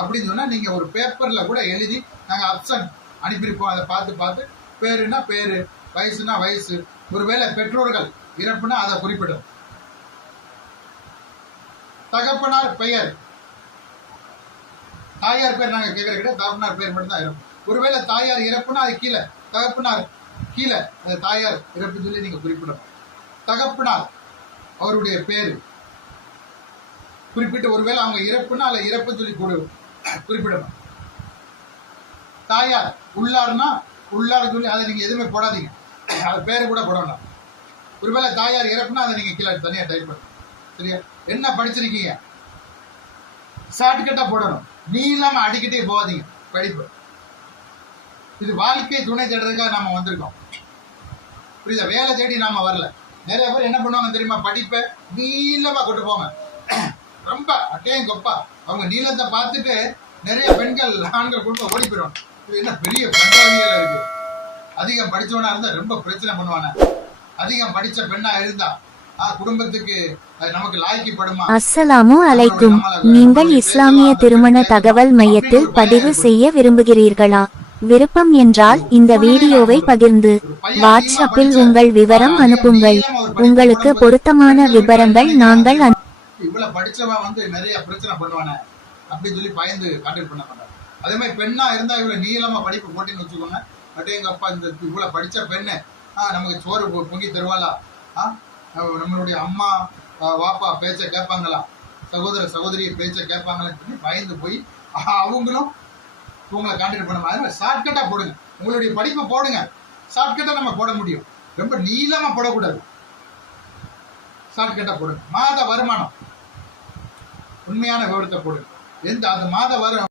அப்படின்னு சொன்னா நீங்க ஒரு பேப்பர்ல கூட எழுதி நாங்க ஆப்ஷன் அனுப்பியிருப்போம். அதை பார்த்து பார்த்து பேருன்னா பேரு, வயசுனா வயசு, ஒருவேளை பெற்றோர்கள் இறப்புனா அதை குறிப்பிடும். தகப்பனார் பெயர், தாயார் பேர் நாங்க கேட்கற கிட்ட தகப்பனார் பேர் மட்டும் தான் இருக்கும். ஒருவேளை தாயார் இறப்புனா அது கீழே தகப்பனார் கீழே அது தாயார் இறப்பு சொல்லி நீங்க குறிப்பிடணும். தகப்பனார் அவருடைய பேரு குறிப்பிட்டு ஒருவேளை அவங்க இறப்புனா அல்ல இறப்பு சொல்லி குறிப்பிடணும். தாயார் உள்ளார்னா உள்ளார் சொல்லி அதை நீங்க எதுவுமே போடாதீங்க, அது பேரு கூட போடணும். ஒருவேளை தாயார் இறப்புனா அதை நீங்க கீழே தனியா டைப் பண்ணணும். சரியா? என்ன படிச்சிருக்கீங்க ஷார்ட்கட்டா போடணும். நீளமா அடிக்கிட்டே போகாதீங்க படிப்பு. இது வாழ்க்கை துணை தேடுறதுக்காக நாம வந்திருக்கோம். புரியுதா? வேலை தேடி நாம வரல. நிறைய பேர் என்ன பண்ணுவாங்க தெரியுமா? படிப்பை நீளமா கொண்டு போங்க, ரொம்ப அட்டையும் கொப்பா. அவங்க நீளத்தை பார்த்துட்டு நிறைய பெண்கள் ஆண்கள் குடும்பம் ஓடி போயிடும். இது என்ன பெரிய பண்டாவியல் இருக்கு. அதிகம் படிச்சவனா இருந்தா ரொம்ப பிரச்சனை பண்ணுவானே. அதிகம் படிச்ச பெண்ணா இருந்தா குடும்பத்துக்கு நமக்கு லாய்க்கிப்படுமா? அஸ்ஸலாமு அலைக்கும். நீங்கள் இஸ்லாமிய திருமண தகவல் மையத்தில் பதிவு செய்ய விரும்புகிறீர்களா? விருப்பம் என்றால் இந்த வீடியோவை பகிர்ந்து வாட்ஸ்அப்பில் உங்கள் விவரம் அனுப்புங்கள். உங்களுக்கு பொருத்தமான விவரங்கள் நாங்கள் இவ்வளவு படிச்சவன் வந்து நிறைய பிரச்சனை பண்ணுவானே அப்படின்னு சொல்லி பயந்து கான்டாக்ட் பண்ண மாட்டாங்க. அதே மாதிரி பெண்ணா இருந்தா இவ்வளவு நீளமா படிப்பு போட்டின்னு வச்சுக்கோங்க. பட் எங்க அப்பா இந்த இவ்வளவு படிச்ச பெண்ணு நமக்கு சோறு பொங்கி தருவாளா? நம்மளுடைய அம்மா வாப்பா பேச்ச கேட்பாங்களா? சகோதர சகோதரி பேச்ச கேட்பாங்களான்னு சொல்லி பயந்து போய் அவங்களும் உங்களை கான்டாக்ட் பண்ண மாதிரி ஷார்ட்கட்டா போடுங்க. உங்களுடைய படிப்பை போடுங்க, ஷார்ட்கட்டா நம்ம போட முடியும். ரொம்ப நீளமா போடக்கூடாது, ஷார்ட்கட்டா போடுங்க. மாத வருமானம் உண்மையான விவரத்தை போடுங்க. எந்த அந்த மாத வரும்